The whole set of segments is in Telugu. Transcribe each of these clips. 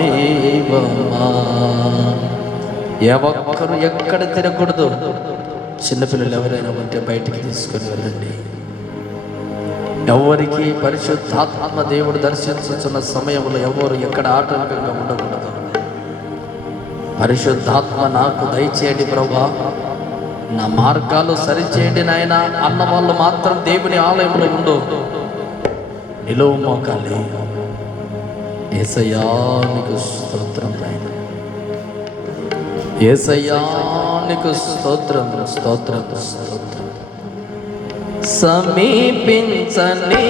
దైవమా. ఒక్కరు ఎక్కడ తిరగకూడదు. చిన్నపిల్లలు ఎవరైనా ఉంటే బయటికి తీసుకొని వెళ్ళండి. ఎవరికి పరిశుద్ధాత్మ దేవుడు దర్శించుతున్న సమయంలో ఎవరు ఎక్కడ ఆటంకంగా ఉండకూడదు. పరిశుద్ధాత్మ నాకు దయచేయండి ప్రభా, నా మార్గాలు సరిచేయండి నాయన అన్న వాళ్ళు మాత్రం దేవుని ఆలయంలో ఉండు. నిలువు మోకాలి. యేసయ్యా నీకు స్తోత్రం నాయన, యేసయ్యా నీకు స్తోత్రం స్తోత్రం స్తోత్రం. సమీపించని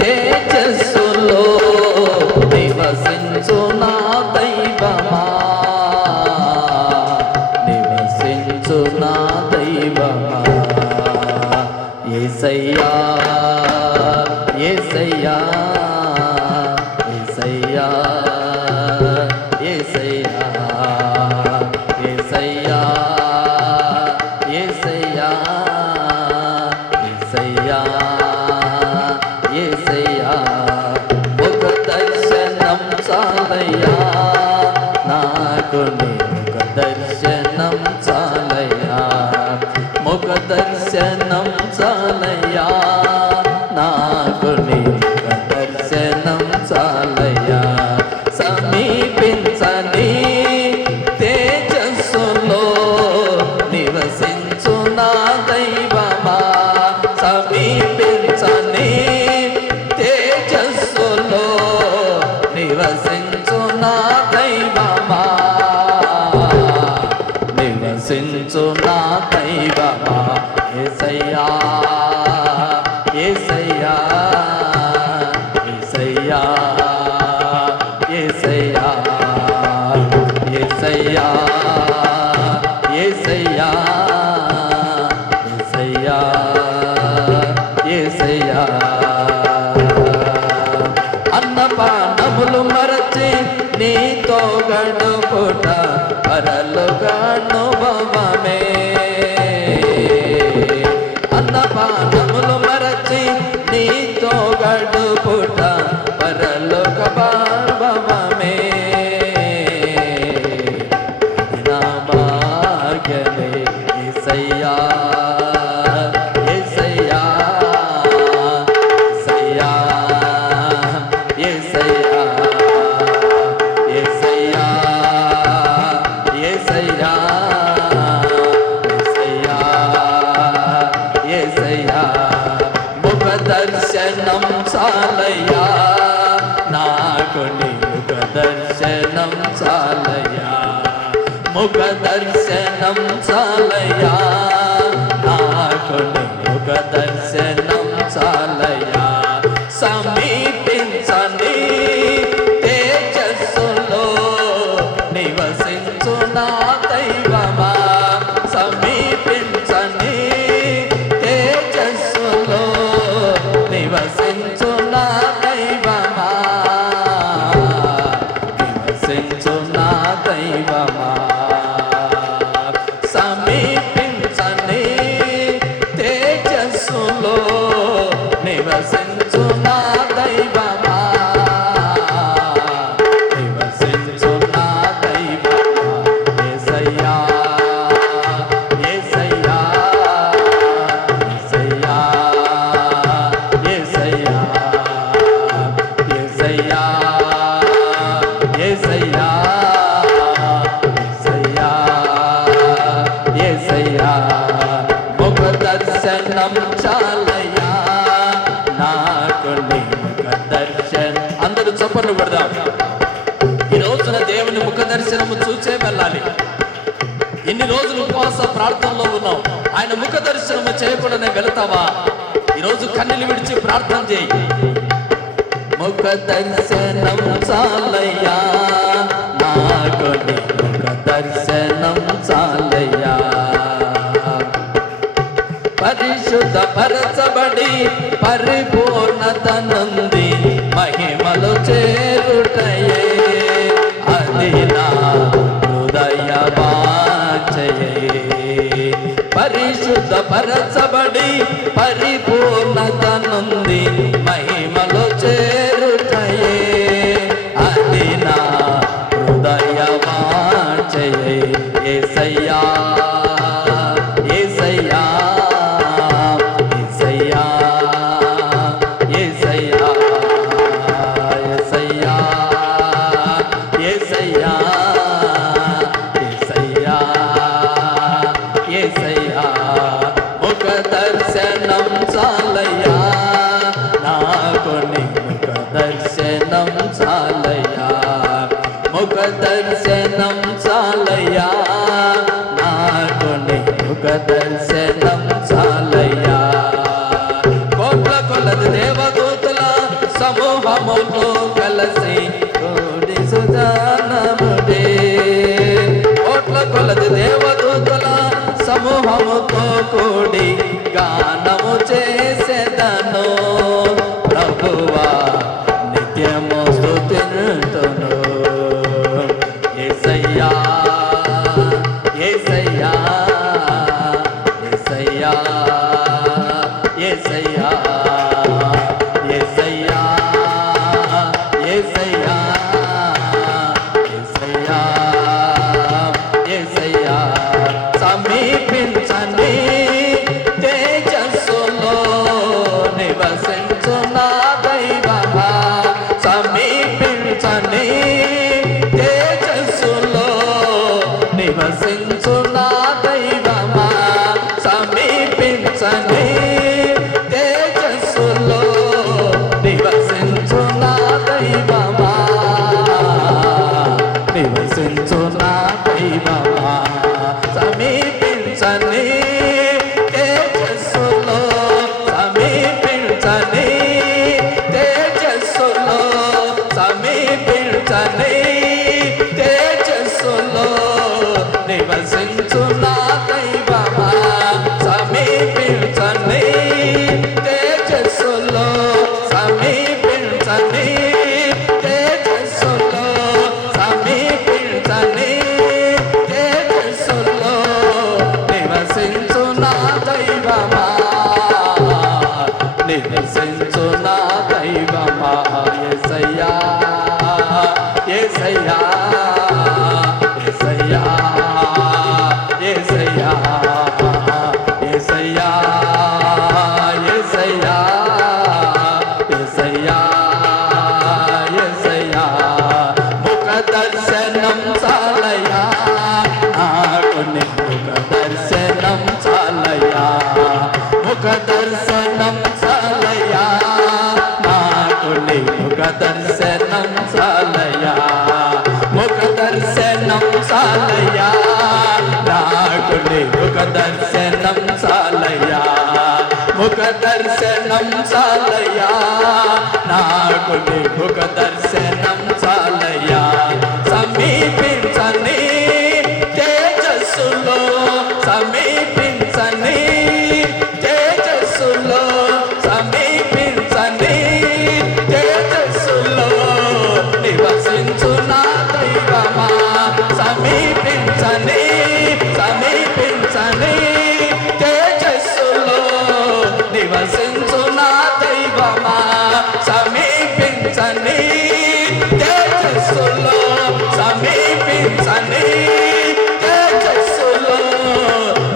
తేజస్సులో నివసించు నా దైవమా, నివసించు నా దైవమా. యేసయ్యా యేసయ్యా యేసయ్యా యేసయ్యా యేసయ్యా యేసయ్యా యేసయ్యా యేసయ్యా. ఒక దర్శనం చాలయ్యా నాకు, ఒక దర్శనం చాలయ్యా, ఒక దర్శనం చాలయ్యా నాకు, ఒక దర్శనం చాలయ్యా. సమీపించని తేజస్సులో నివసించు నా దైవమా, సమీపించని తేజస్సులో నివసించు నా దైవమా, నివసించు నా దైవమా. యేసయ్యా యేసయ్యా యేసయ్యా యేసయ్యా యేసయ్యా యేసయ్యా యేసయ్యా యేసయ్యా. అన్నపానములు మరచి నీతో గడుపుట పరలోక అనుభవమే. అన్నపానములు మరచి నీతో గడుపుట పరలోక భావమే. నా భాగ్యమే యేసయ్యా యేసయ్యా యేసయ్యా యేసయ్యా యేసయ్యా యేసయ్యా యేసయ్యా. ముఖ దర్శనం చాలయ్యా నాకు, ముఖ దర్శనం చాలయ్యా, ముఖ దర్శనం చాలయ్యా నాకు, ముఖ దర్శనం చాలయ్యా. సమీపించని తేజస్సులో నివసించు నా దైవమా, సమీపించని తేజస్సులో నివసించు నా దైవమా, నివసించు నా దైవమా. సమీపించని తేజస్సులో నివసించు నా దైవమా, నివసించు నా దైవమా. యేసయ్యా యేసయ్యా యేసయ్యా యేసయ్యా యేసయ్యా యేసయ్యా యేసయ్యా యేసయ్యా. ఒక దర్శనం చాలయ్యా నాకు, ముఖ దర్శనం. అందరూ చప్పట్లు కొడదాం. ఈ రోజున దేవుని ముఖ దర్శనము చూసే వెళ్ళాలి. ఇన్ని రోజులు ఉపవాస ప్రార్థనలో ఉన్నాం, ఆయన ముఖ దర్శనము చేయకుండానే వెళతావా? ఈరోజు కన్నీళ్ళు విడిచి ప్రార్థన చేయి. ముఖ దర్శనం చాలయ్యా నాకు, ముఖ దర్శనం చాలయ్యా. పరిశుద్ధ పరచబడి పరిపూర్ణత నుండి మహిమలు చేరుటయే, అది నా హృదయ వాంఛయే. పరిశుద్ధ పరచబడి పరిపూర్ణత నుండి మహిమలు చేరుటయే, అది నా ముఖ దర్శనం చాలయ్యా, నాకు నీ ముఖ దర్శనం చాలయ్యా. కోట్ల కొలది దేవదూతల సమూహముతో కలిసి కూడి సుజానముడే. కోట్ల కొలది దేవదూతల సమూహముతో కూడి గానము చేసేదను, ప్రభువా నిత్యము స్తుతింతును. యేసయ్యా యేసయ్యా యేసయ్యా యేసయ్యా యేసయ్యా యేసయ్యా యేసయ్యా యేసయ్యా. సమీపించని తేజస్సులో నివసించు నా దైవమా, సమీపించని తేజస్సులో నివసించు నా దైవమా, సమీపించని తేజస్సులో నివసించు నా దైవమా, నివసించు నా దైవమా. సమీపించని తేజస్సులో, సమీపించని తేజస్సులో, సమీపించని తేజస్సులో నివసించు నా దైవమా, సమీపించని తేజస్సులో, సమీపించని తేజస్సులో, సమీపించని తేజస్సులో నివసించు నా దైవమా, నివసించు నా దైవమా. యేసయ్యా యేసయ్యా యేసయ్యా యేసయ్యా యేసయ్యా యేసయ్యా యేసయ్యా యేసయ్యా. ముఖ దర్శనం చాలయ్యా, నాకు నీ ముఖ దర్శనం చాలయ్యా, ముఖ దర్శనం చాలయ్యా, నాకు నీ ముఖ దర్శనం చాలయ్యా, ముఖ దర్శనం చాలయ్యా, నాకు నీ ముఖ దర్శనం చాలయ్యా, ముఖ దర్శనం చాలయ్యా, నాకు నీ ముఖ దర్శనం చాలయ్యా. సమీపించని తేజస్సులో, సమీపించని తేజస్సులో, సమీపించని తేజస్సులో నివసించు నా దైవమా, సమీపించని సమీపించని తేజస్సులో నివసించు నా దైవమా, సమీపించని తేజస్సులో, సమీపించని తేజస్సులో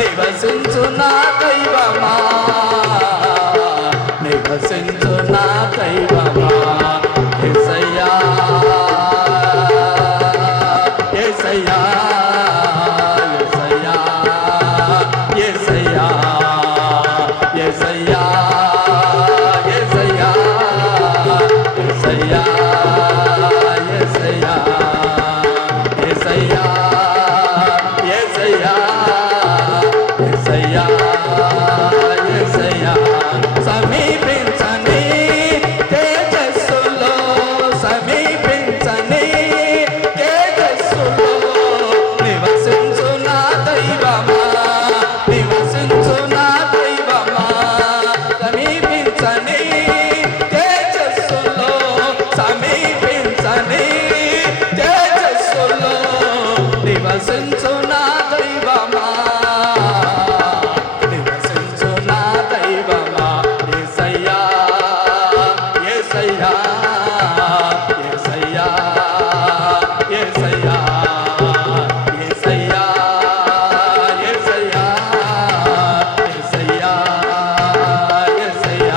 నివసించు నా దైవమా, నివసించు నా దైవమా. యేసయ్యా యేసయ్యా యేసయ్యా యేసయ్యా యేసయ్యా యేసయ్యా యేసయ్యా యేసయ్యా యేసయ్యా యేసయ్యా యేసయ్యా. సమీపించని తేజస్సులో, సమీపించని తేజస్సులో నివసించు నా దైవమా, నివసించు నా దైవమా. సమీపించని తేజస్సులో, సమీపించని తేజస్సులో నివసించు నా దైవమా, నివసించు నా దైవమా. యేసయ్యా యేసయ్యా యేసయ్యా యేసయ్యా యేసయ్యా యేసయ్యా యేసయ్యా యేసయ్యా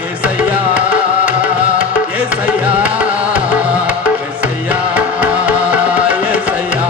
యేసయ్యా యేసయ్యా యేసయ్యా యేసయ్యా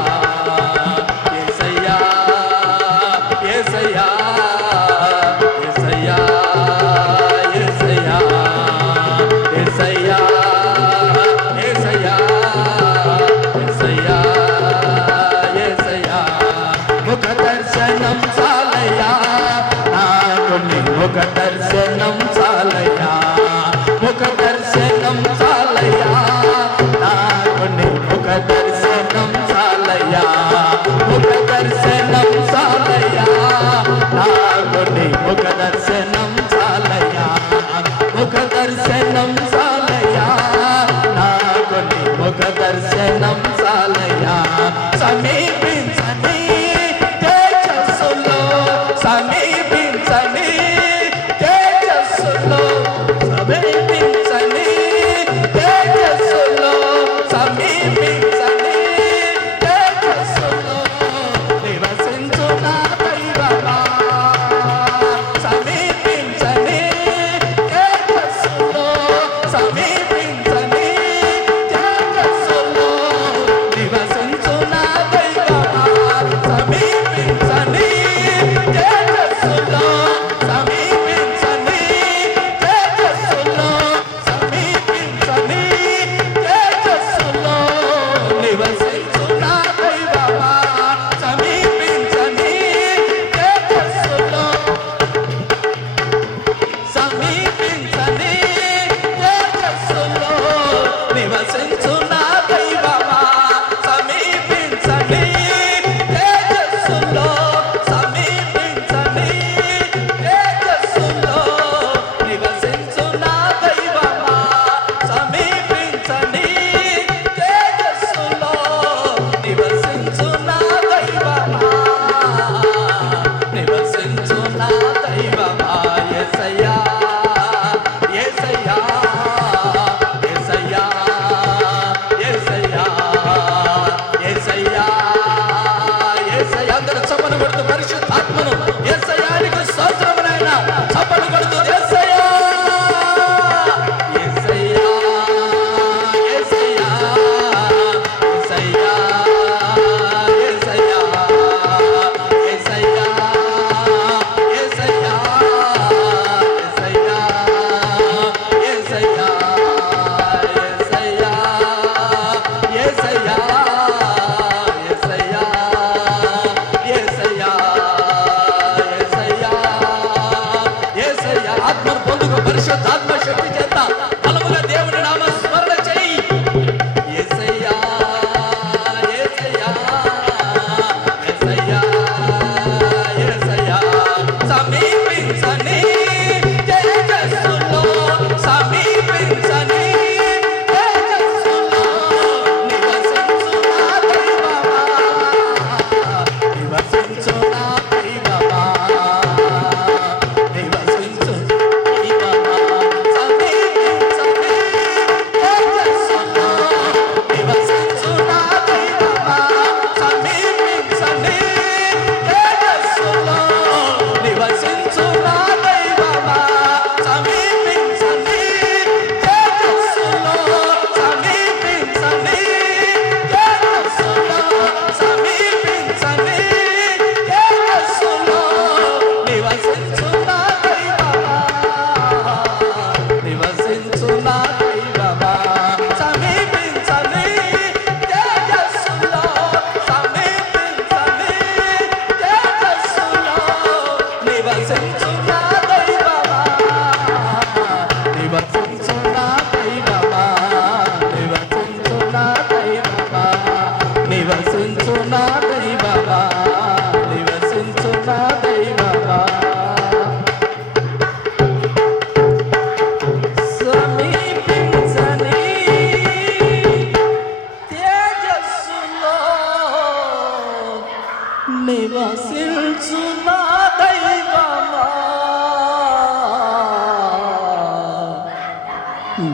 ముఖ దర్శనం చాలయ్యా సమీపించని తేజస్సులో సమీపించని తేజస్సులో సమీపించని తేజస్సులో సమీపించని తేజస్సులో నివసించు నా దైవమా సమీపించని తేజస్సులో సమీపించని తేజస్సులో నివసించు నా దైవమా సమీపించని తేజస్సులో సమీపించని తేజస్సులో సమీపించని తేజస్సులో నివసించు నా దైవమా సమీపించని తేజస్సులో సమీపించని తేజస్సులో నివసించు నా దైవమా సమీపించని తేజస్సులో సమీపించని తేజస్సులో నివసించు నా దైవమా సమీపించని తేజస్సులో నివసించు నా దైవమా నివసించు నా దైవమా యేసయ్యా యేసయ్యా యేసయ్యా యేసయ్యా యేసయ్యా యేసయ్యా అందరూ చప్పలు కొడుతూ పరిశుద్ధాత్మను యేసయ్యానికి స్తోత్రము నాయనా చప్పలు కొడుతూ యేసయ్యా యేసయ్యా యేసయ్యా యేసయ్యా యేసయ్యా యేసయ్యా యేసయ్యా యేసయ్యా యేసయ్యా యేసయ్యా యేసయ్యా యేసయ్యా యేసయ్యా యేసయ్యా ఆత్మను పొందుకో పరిశుద్ధాత్మ శక్తి చేత బలముగా దేవుని నామ స్మరణ చేయి యేసయ్యా యేసయ్యా యేసయ్యా యేసయ్యా సమీపించని తేజస్సులో సమీపించని తేజస్సులో నివసించు నా దైవమా నివసించు నా దైవమా నివసించు దైవమా సమీపించని తేజస్సులో నివసించు నా దైవమా సమీపించని తేజస్సులో నివసించు నా దైవమా సమీపించని తేజస్సులో సమీపించని తేజస్సులో సమీపించని తేజస్సులో నివసించు నా దైవమా నివసించు నా దైవమా సమీపించని తేజస్సులో సమీపించని తేజస్సులో నివసించు నా దైవమా నివసించు నా దైవమా నివసించు నా దైవమా నివసించు నా దైవమా నివసించు నా దైవమా సమీపించని తేజస్సులో నివసించు నా దైవమా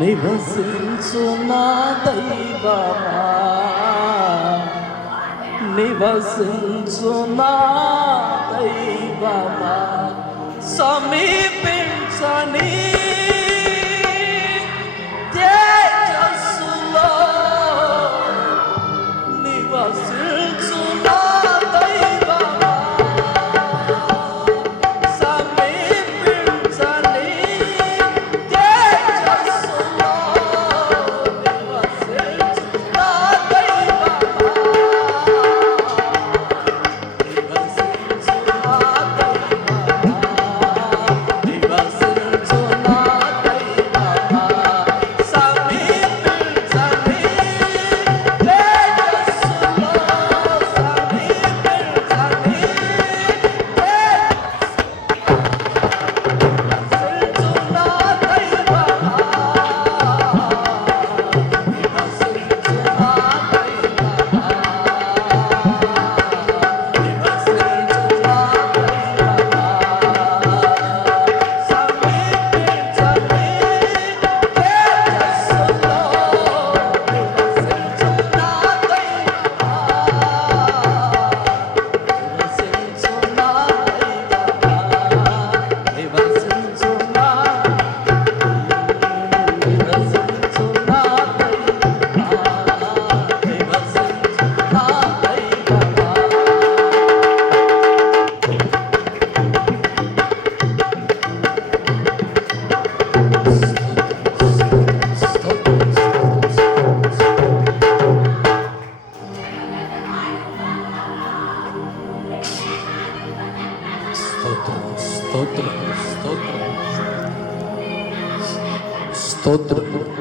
నివసించు నా దైవమా నివసించు నా దైవమా సమీపించని తేజస్సులో నివసించు నా దైవమా సమీపించని తేజస్సులో నివసించు నా దైవమా నివసించు నా దైవమా నివసించు నా స్తోత్రం.